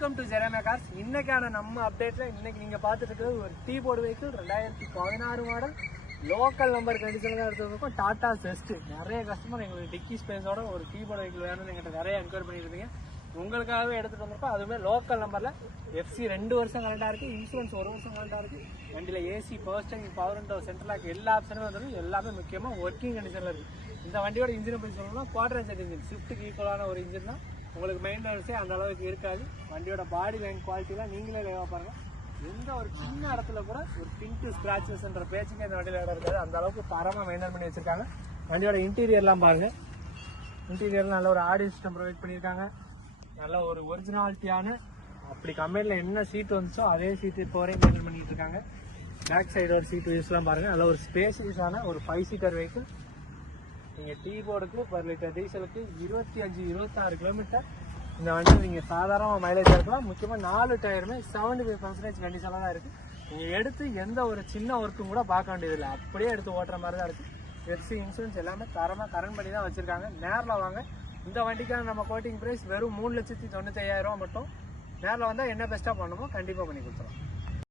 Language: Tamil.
Welcome to Jeremiah cars. இன்னைக்கான நம்ம அப்டேட்ல இன்னைக்கு நீங்க பார்த்துட்டு இருக்கிறது ஒரு tea board vehicle 2016 model local number condition தான் எடுத்துருக்கோம். டாடா ஜெஸ்ட். நிறைய கஸ்டமர் எங்களுக்கு டிக்கி ஸ்பேஸோட ஒரு டீ போர்டு வெஹிக்கிள் வேணும்னு எங்கிட்ட நிறைய என்கொயரி பண்ணியிருந்தீங்க. உங்களுக்காகவே எடுத்துட்டு வந்திருக்கோம். அதுவுமே லோக்கல் நம்பர்ல எஃப்சி 2 வருஷம் கரண்டா இருக்கு, இன்சூரன்ஸ் 1 வருஷம் கரண்டா இருக்கு. வண்டியில AC, first time, power and central lock எல்லா ஆப்ஷனுமே வந்துடும். எல்லாமே முக்கியமா ஒர்க்கிங் கண்டிஷன்ல இருக்கு. இந்த வண்டியோட இன்ஜினை பற்றி சொல்லணும்னா குவார்டர் இன்ச் இன்ஜின், ஸ்விஃப்ட்டுக்கு ஈக்குவலான ஒரு இன்ஜின் தான். உங்களுக்கு மெயின்டெனன்ஸே அந்த அளவுக்கு இருக்காது. வண்டியோட பாடி லைன் குவாலிட்டிலாம் நீங்களே லேவா பாருங்க. எந்த ஒரு சின்ன இடத்துல கூட ஒரு பிங்க் ஸ்கிராச்சஸ்ன்ற பேச்சுக்கு இந்த வண்டியில் இடம் இருக்காது. அந்த அளவுக்கு தரமாக மெயின்டைன் பண்ணி வச்சிருக்காங்க. வண்டியோட இன்டீரியர்லாம் பாருங்க. இன்டீரியர்ல நல்ல ஒரு ஆடியோ சிஸ்டம் ப்ரொவைட் பண்ணியிருக்காங்க. நல்ல ஒரு ஒரிஜினாலிட்டியான அப்படி கம்பெனியில் என்ன சீட் வந்துச்சோ அதே சீட்டு இப்போ வரையும் மெயின்டைன் பண்ணிட்டு இருக்காங்க. பேக் சைடு ஒரு சீட் யூஸ்லாம் பாருங்க. நல்ல ஒரு ஸ்பேசியஸான ஒரு 5 சீட்டர் வெஹிக்கிள். நீங்கள் டீ போர்டுக்கு பர் லிட்டர் டீசலுக்கு 25-26 கிலோமீட்டர் இந்த வண்டி நீங்கள் சாதாரணமாக மைலேஜ் இருக்கலாம். முக்கியமாக 4 டயருமே 75% கண்டிஷனாக தான் இருக்குது. நீங்கள் எடுத்து எந்த ஒரு சின்ன ஒர்க்கும் கூட பார்க்க வேண்டியதில்லை, அப்படியே எடுத்து ஓட்டுற மாதிரி தான் இருக்குது. எஃப்சி, இன்சூரன்ஸ் எல்லாமே தரமாக கரண்ட் பண்ணி தான் வச்சுருக்காங்க. நேரில் வாங்க. இந்த வண்டிக்கான நம்ம கோட்டிங் ப்ரைஸ் வெறும் 3,95,000 மட்டும். நேரில் வந்தால் என்ன பெஸ்ட்டாக பண்ணுமோ கண்டிப்பாக பண்ணி கொடுத்துருவோம்.